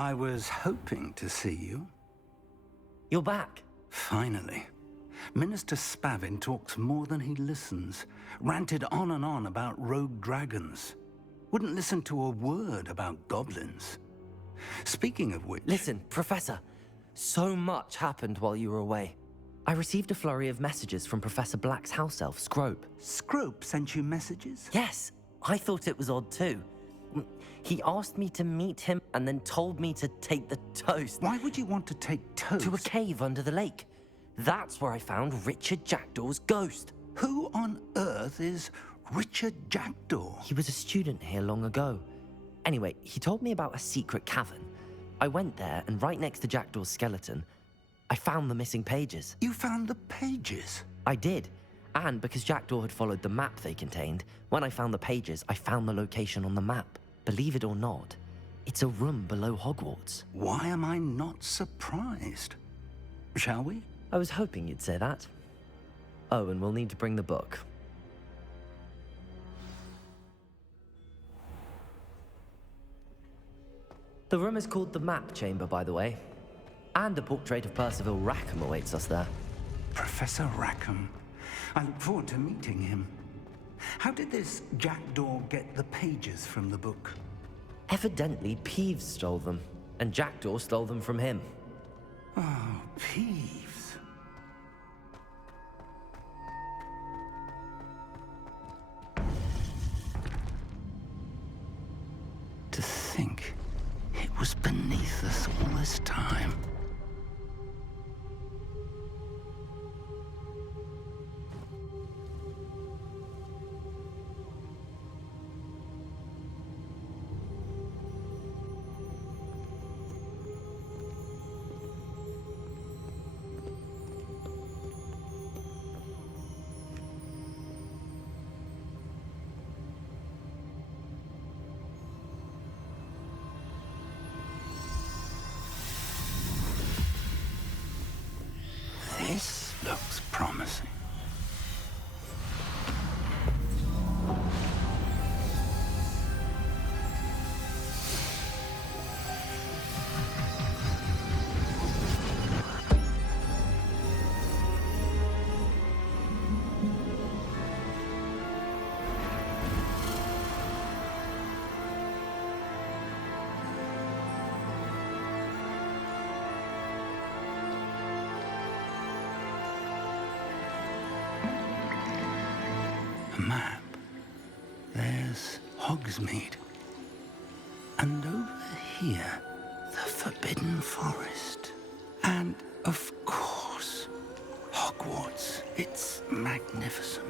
I was hoping to see you. You're back. Finally. Minister Spavin talks more than he listens. Ranted on and on about rogue dragons. Wouldn't listen to a word about goblins. Speaking of which... Listen, Professor. So much happened while you were away. I received a flurry of messages from Professor Black's house elf, Scrope. Scrope sent you messages? Yes, I thought it was odd too. He asked me to meet him and then told me to take the toast. Why would you want to take toast? To a cave under the lake. That's where I found Richard Jackdaw's ghost. Who on earth is Richard Jackdaw? He was a student here long ago. Anyway, he told me about a secret cavern. I went there, and right next to Jackdaw's skeleton, I found the missing pages. You found the pages? I did. And because Jackdaw had followed the map they contained, when I found the pages, I found the location on the map. Believe it or not, it's a room below Hogwarts. Why am I not surprised? Shall we? I was hoping you'd say that. Oh, and we'll need to bring the book. The room is called the Map Chamber, by the way. And a portrait of Percival Rackham awaits us there. Professor Rackham. I look forward to meeting him. How did this Jackdaw get the pages from the book? Evidently, Peeves stole them, and Jackdaw stole them from him. Oh, Peeves. To think it was beneath us all this time. This looks promising. Map. There's Hogsmeade. And over here, the Forbidden Forest. And, of course, Hogwarts. It's magnificent.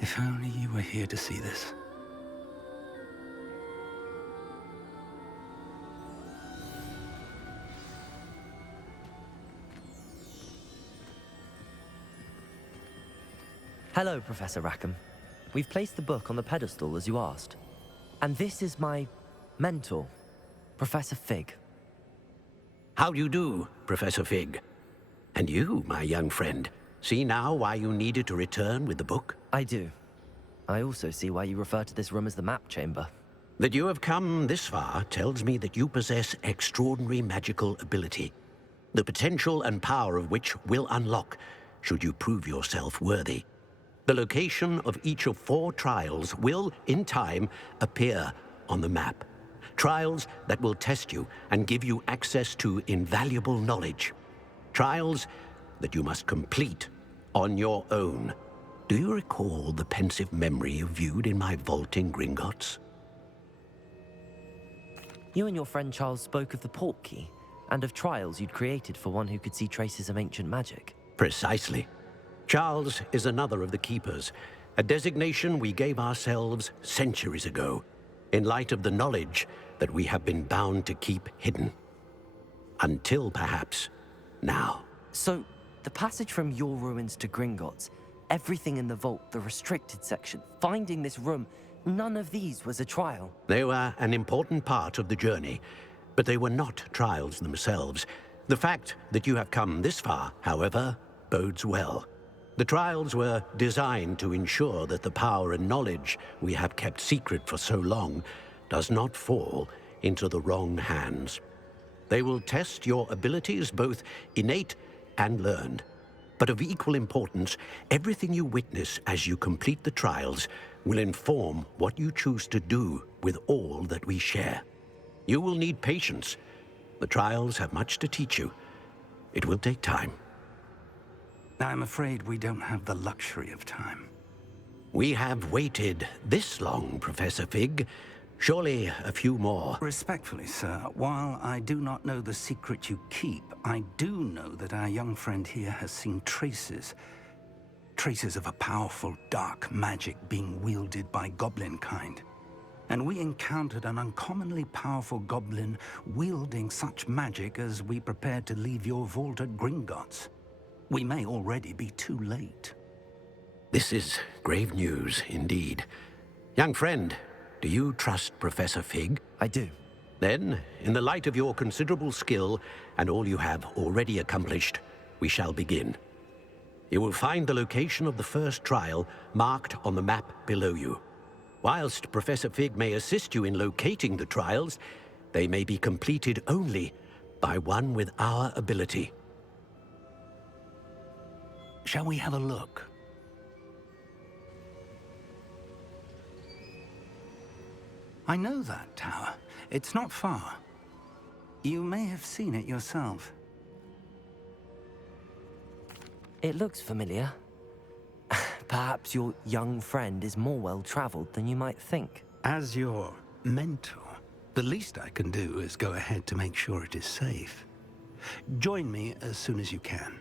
If only you were here to see this. Hello, Professor Rackham. We've placed the book on the pedestal as you asked. And this is my mentor, Professor Fig. How do you do, Professor Fig? And you, my young friend, see now why you needed to return with the book? I do. I also see why you refer to this room as the Map Chamber. That you have come this far tells me that you possess extraordinary magical ability, the potential and power of which will unlock should you prove yourself worthy. The location of each of 4 trials will, in time, appear on the map. Trials that will test you and give you access to invaluable knowledge. Trials that you must complete on your own. Do you recall the pensive memory you viewed in my vault in Gringotts? You and your friend Charles spoke of the Portkey, and of trials you'd created for one who could see traces of ancient magic. Precisely. Charles is another of the Keepers, a designation we gave ourselves centuries ago, in light of the knowledge that we have been bound to keep hidden. Until, perhaps, now. So, the passage from your ruins to Gringotts, everything in the vault, the restricted section, finding this room, none of these was a trial. They were an important part of the journey, But they were not trials themselves. The fact that you have come this far, however, bodes well. The trials were designed to ensure that the power and knowledge we have kept secret for so long does not fall into the wrong hands. They will test your abilities, both innate and learned. But of equal importance, everything you witness as you complete the trials will inform what you choose to do with all that we share. You will need patience. The trials have much to teach you. It will take time. I'm afraid we don't have the luxury of time. We have waited this long, Professor Fig. Surely a few more. Respectfully, sir, while I do not know the secret you keep, I do know that our young friend here has seen traces of a powerful dark magic being wielded by goblin kind. And we encountered an uncommonly powerful goblin wielding such magic as we prepared to leave your vault at Gringotts. We may already be too late. This is grave news indeed. Young friend, do you trust Professor Fig? I do. Then, in the light of your considerable skill and all you have already accomplished, we shall begin. You will find the location of the first trial marked on the map below you. Whilst Professor Fig may assist you in locating the trials, they may be completed only by one with our ability. Shall we have a look? I know that tower. It's not far. You may have seen it yourself. It looks familiar. Perhaps your young friend is more well-traveled than you might think. As your mentor, the least I can do is go ahead to make sure it is safe. Join me as soon as you can.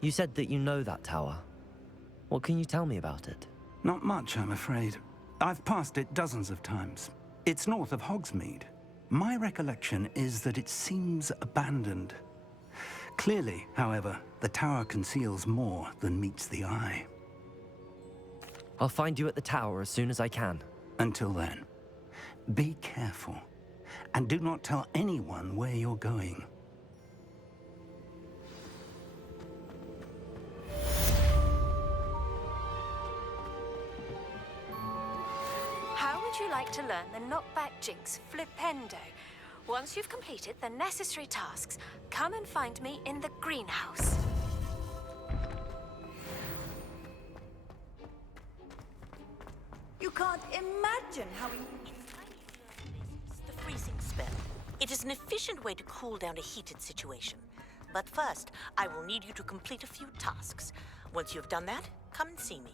You said that you know that tower. What can you tell me about it? Not much, I'm afraid. I've passed it dozens of times. It's north of Hogsmeade. My recollection is that it seems abandoned. Clearly, however, the tower conceals more than meets the eye. I'll find you at the tower as soon as I can. Until then, be careful, and do not tell anyone where you're going. How would you like to learn the knockback jinx flipendo? Once you've completed the necessary tasks, come and find me in the greenhouse. You can't imagine how The freezing spell. It is an efficient way to cool down a heated situation. But first, I will need you to complete a few tasks. Once you've done that, come and see me.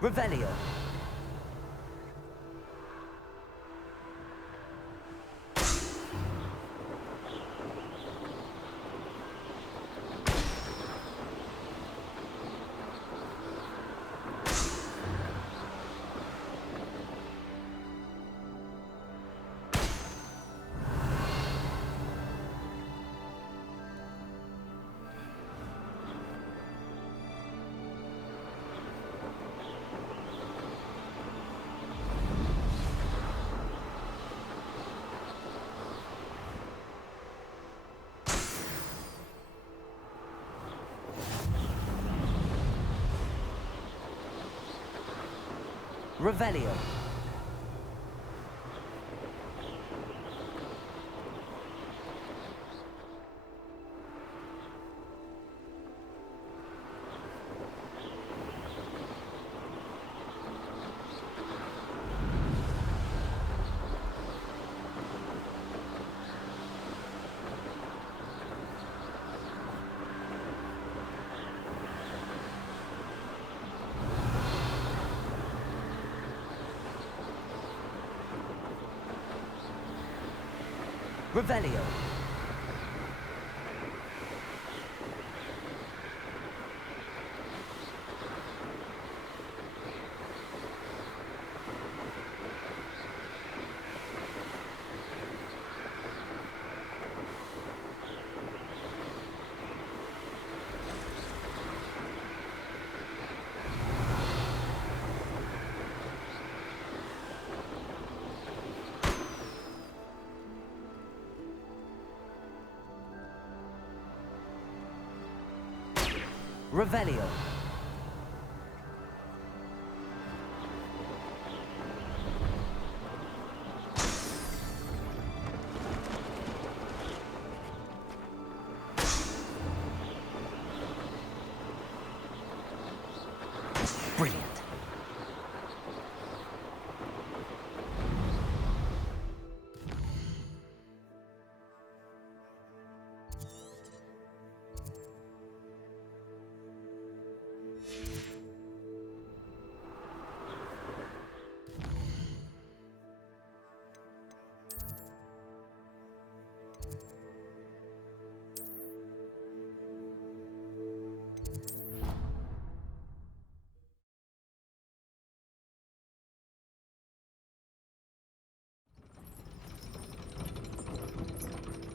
Revelio. Revelio. Revelio. Revelio. Brilliant.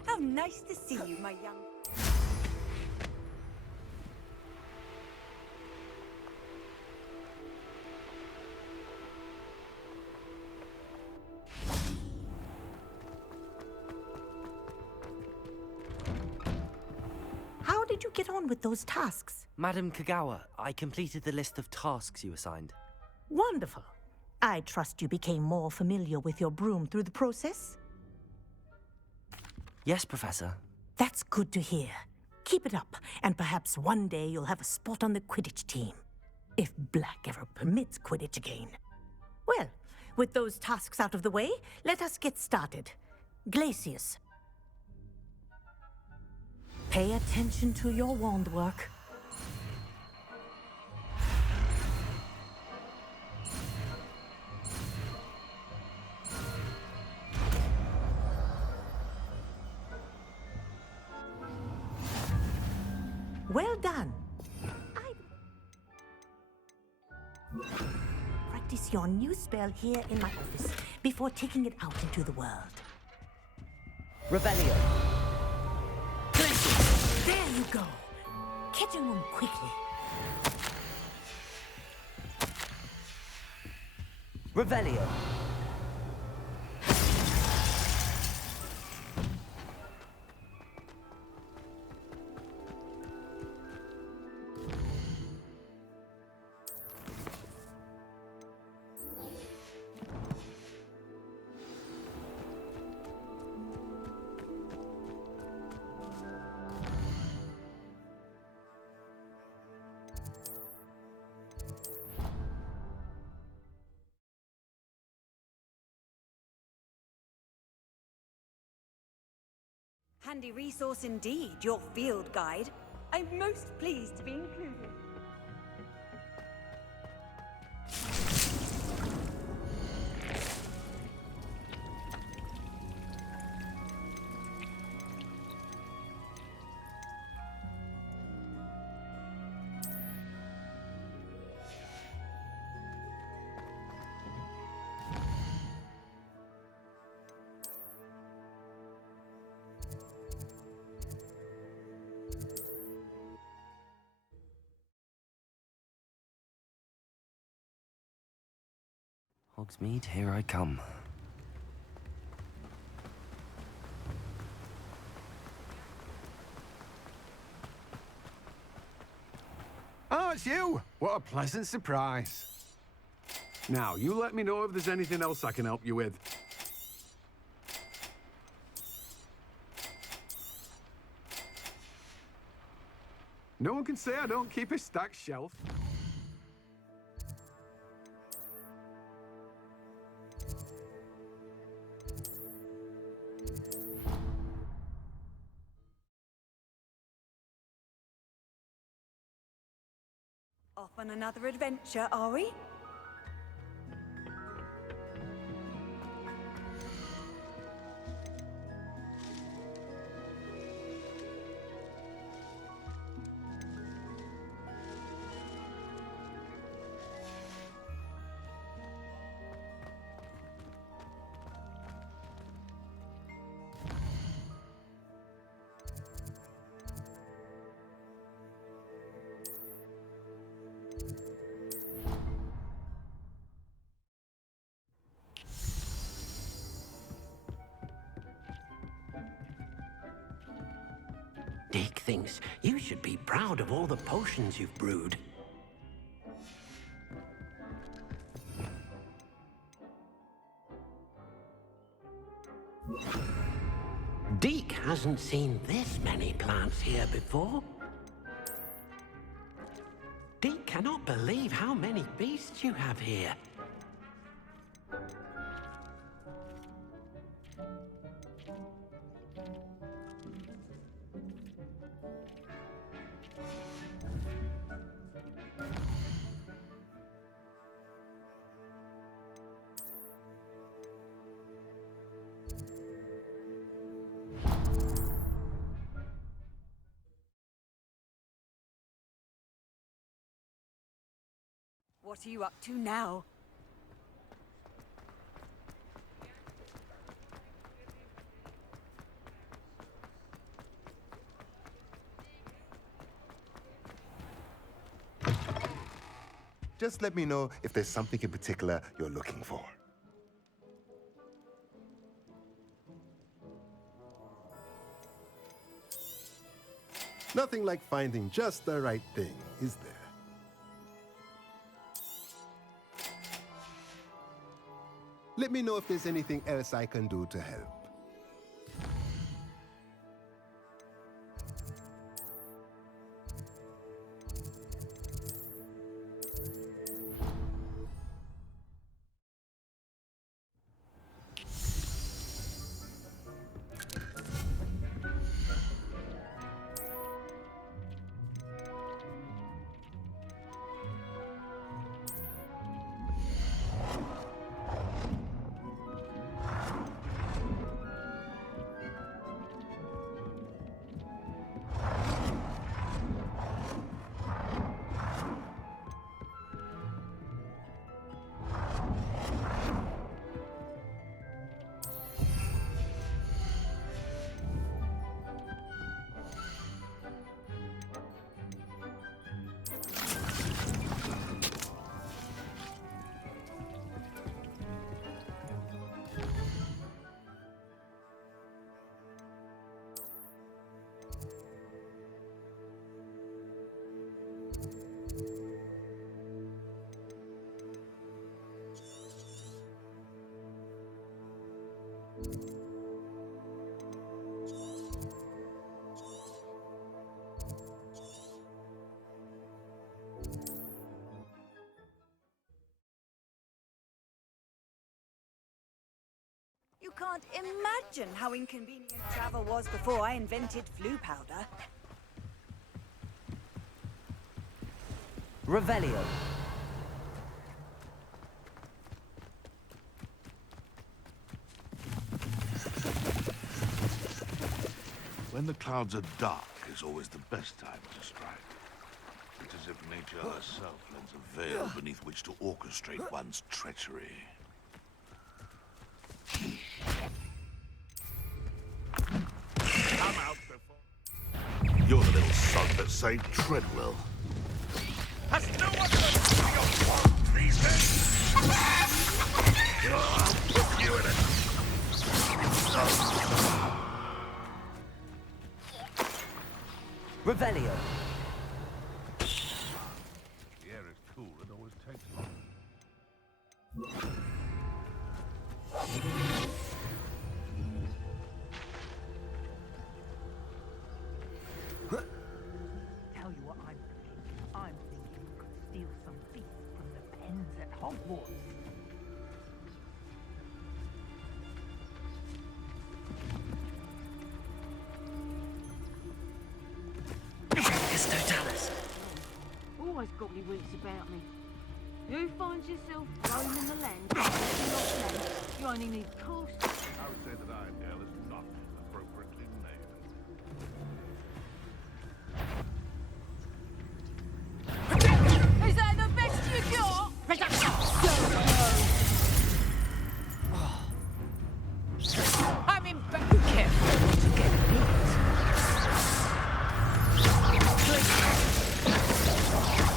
How nice to see you, my young... How did you get on with those tasks? Madam Kagawa, I completed the list of tasks you assigned. Wonderful. I trust you became more familiar with your broom through the process? Yes, Professor. That's good to hear. Keep it up, and perhaps one day you'll have a spot on the Quidditch team. If Black ever permits Quidditch again. Well, with those tasks out of the way, let us get started. Glacius. Pay attention to your wand work. Well done. Practice your new spell here in my office before taking it out into the world. Revelio. There you go. Catching on quickly. Revelio. Handy resource indeed, your field guide. I'm most pleased to be included. Hogsmeade, here I come. Oh, it's you! What a pleasant surprise. Now, you let me know if there's anything else I can help you with. No one can say I don't keep a stacked shelf. Off on another adventure, are we? Deke thinks you should be proud of all the potions you've brewed. Deke hasn't seen this many plants here before. Deke cannot believe how many beasts you have here. What are you up to now? Just let me know if there's something in particular you're looking for. Nothing like finding just the right thing, is there? Let me know if there's anything else I can do to help. You can't imagine how inconvenient travel was before I invented flu powder. Revelio. When the clouds are dark is always the best time to strike. It's as if nature herself lends a veil beneath which to orchestrate one's treachery. Come out before... You're the little son that saved Treadwell. Has no one heard your wand these days? I'll put you in it. Revelio. The air is cool and always takes long. always got me wits about me. Who finds yourself roaming the land, collecting off land, you only need cost. I would say that Iredale is not appropriately named. Is that the best you got? I'm in back. Be careful to get hit.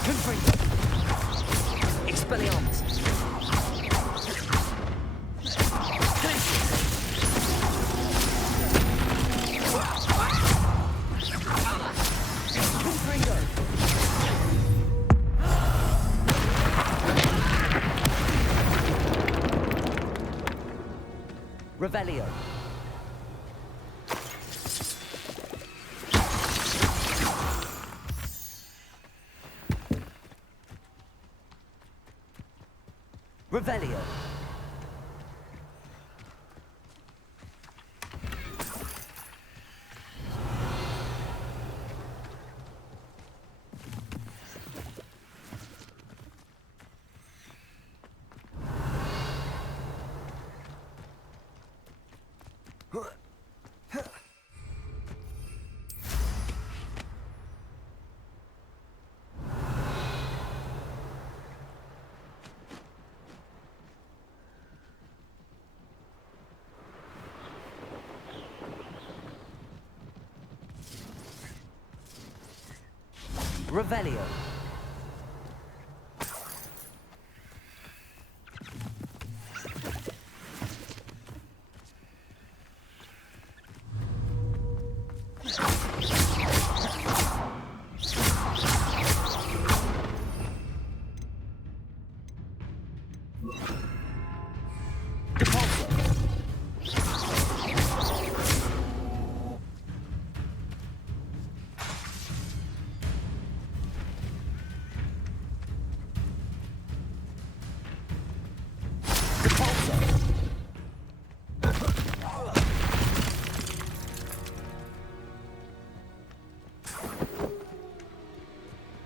Confringo. Expelliarmus. Confringo. Revelio. Revelio. Revelio.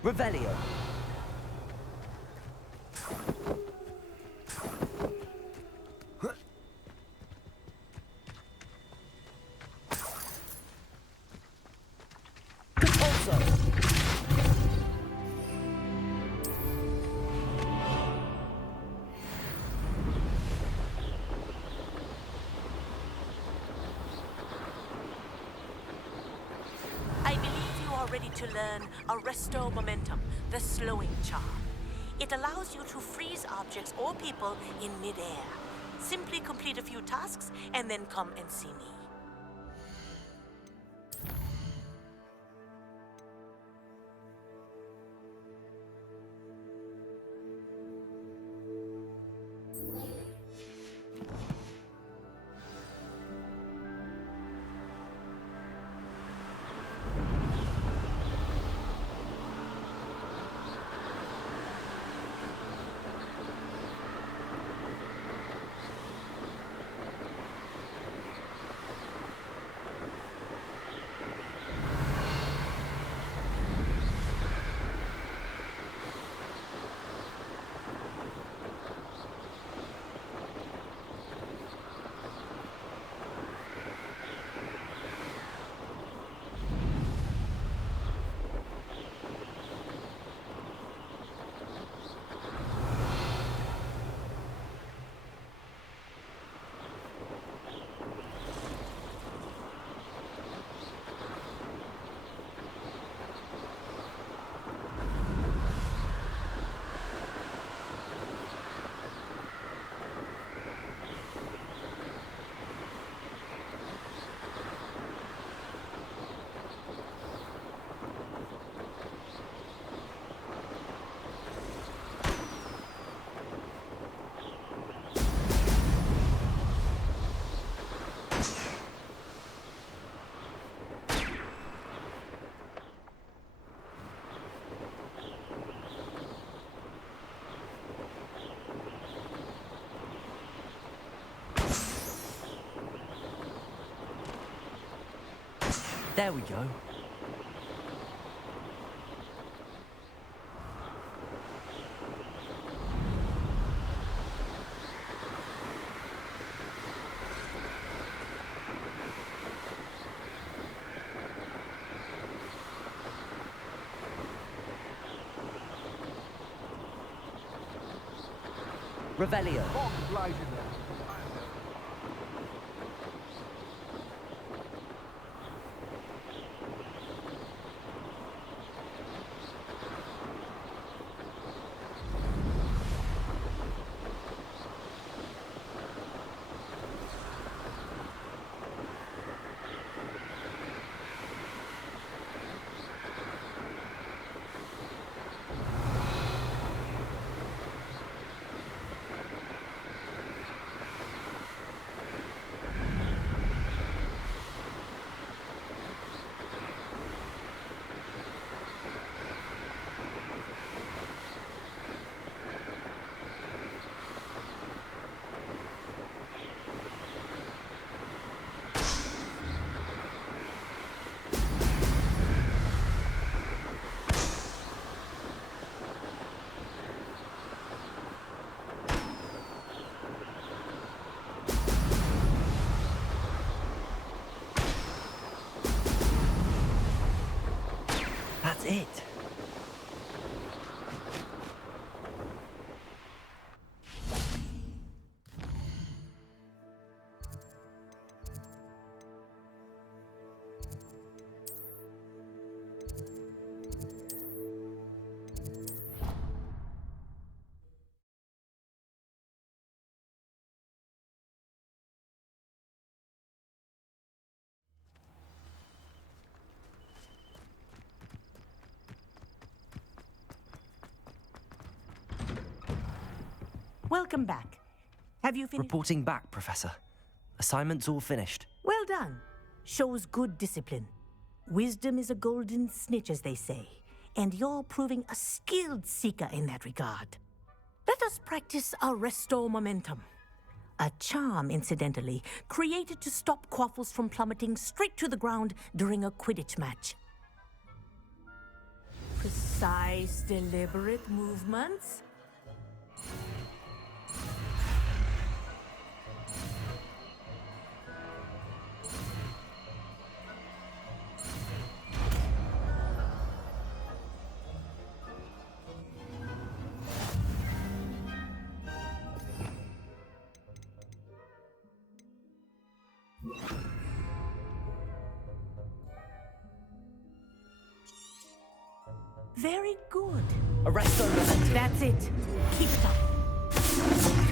Revelio. I believe you are ready to learn Arresto Momentum, the slowing charm. It allows you to freeze objects or people in midair. Simply complete a few tasks and then come and see me. There we go. Revelio. That's it. Welcome back. Have you finished? Reporting back, Professor. Assignment's all finished. Well done. Shows good discipline. Wisdom is a golden snitch, as they say, and you're proving a skilled seeker in that regard. Let us practice our restore momentum. A charm, incidentally, created to stop quaffles from plummeting straight to the ground during a Quidditch match. Precise, deliberate movements. Very good. Arresto momentum. That's it. Keep it up.